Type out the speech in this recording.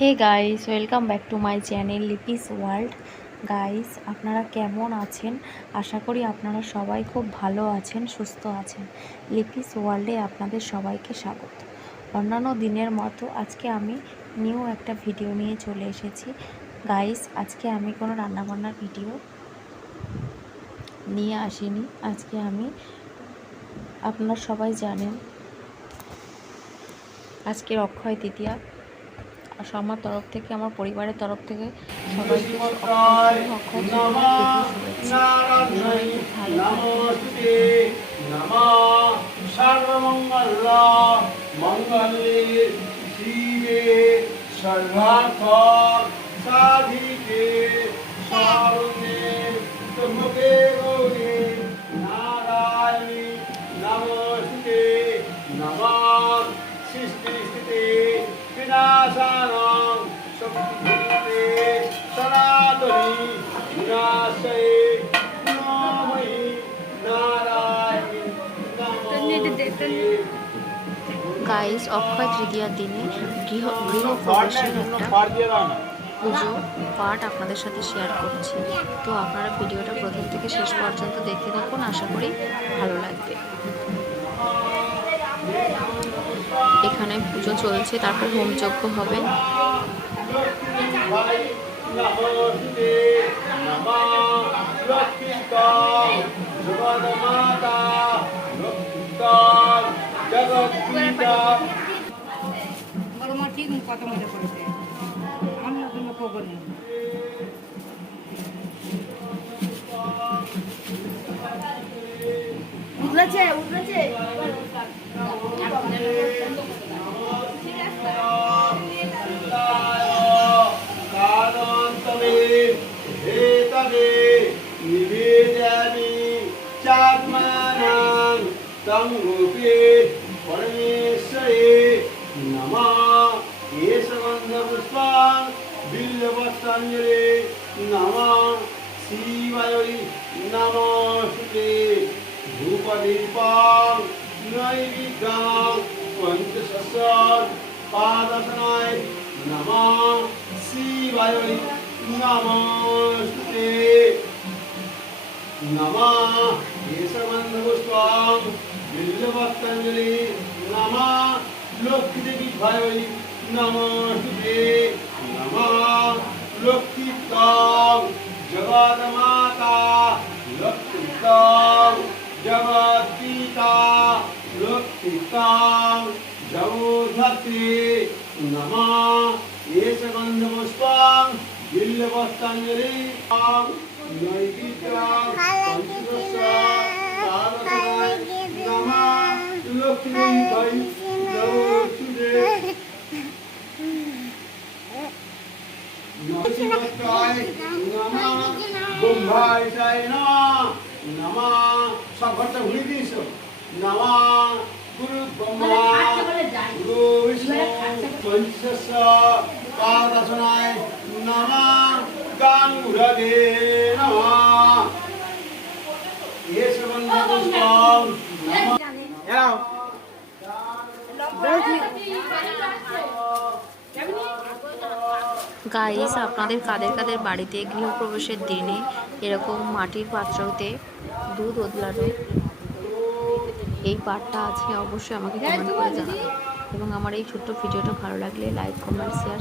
Hey guys welcome back to my channel Lipi's world guys আপনারা কেমন আছেন? আশা করি আপনারা সবাই খুব ভালো আছেন, সুস্থ আছেন। লিপিস ওয়ার্ল্ডে আপনাদের সবাইকে স্বাগত। অন্যান্য দিনের মতো আজকে আমি নিউ একটা ভিডিও নিয়ে চলে এসেছি। গাইস আজকে আমি কোনো রান্নাবান্নার ভিডিও নিয়ে আসিনি। আজকে আমি, আপনারা সবাই জানেন, আজকের অক্ষয় তৃতীয়া। আর আমার তরফ থেকে আমার পরিবারের তরফ থেকে সবাইকে মঙ্গলে শিবে সর্বার্থ সাধিকে ত্রম্বকে গাইস অক্ষয় তৃতীয়ার দিনে গৃহ গৃহ প্রবেশের একটা পুজো পাঠ আপনাদের সাথে শেয়ার করছি তো আপনারা ভিডিওটা প্রথম থেকে শেষ পর্যন্ত দেখতে থাকুন আশা করি ভালো লাগবে এখানে পুজো চলছে তারপর হোমযজ্ঞ হবে ভাই নমস্তে নমঃ লক্ষ্মীকাং জগন্মাতা লক্ষ্মীকাং জগৎপিতা ঠিক কথা মনে পড়েছে আমি নতুন খবর নেই উঠেছে উঠেছে চাত্মানাং তং রূপে পরমেশ্বরে নমঃ কেশগন্ধপুষ্পাং বিল্লবস্তাঞ্জলে নমঃ শিবায় নমস্তে ধূপদীপাং নৈবিদ্যাং পঞ্চশস্য পাদশনায় নমঃ শিবায় নমস্তে নমঃ কেশবন্ধপুষ্পাং বিল্লভক্তাঞ্জলি নমঃ লক্ষ্মীদেবীভায় নমস্তে নমঃ লক্ষ্মীকাং জগন্মাতা লক্ষ্মীকাং জগৎপিতা লক্ষ্মীকাং জগোধতে নমঃ। কেশগন্ধপুষ্পাং বিল্লবস্তাঞ্জলি নৈবিদ্যাং পঞ্চদশ পাদশনায় নমঃ লক্ষ্মী ভাই নমস্তে নমস্কায় নমঃ সব ঘরটা ভুলে দিয়েছ নমঃ গুরু ব্রহ্মা গুরু বিষ্ণু পঞ্চদশ পাদশনায় নমঃ গাঙ্গুরদে নমঃ কেশবন্ধপুষ্পং নমঃ গাইস আপনাদের কাদের কাদের বাড়িতে গৃহপ্রবেশের দিনে এরকম মাটির পাত্রতে দুধ ওদলানো? এই পার্টটা আছে অবশ্যই আমাকে কমেন্ট করে জানাবেন। এবং আমার এই ছোট্ট ভিডিওটা ভালো লাগলে লাইক কমেন্ট শেয়ার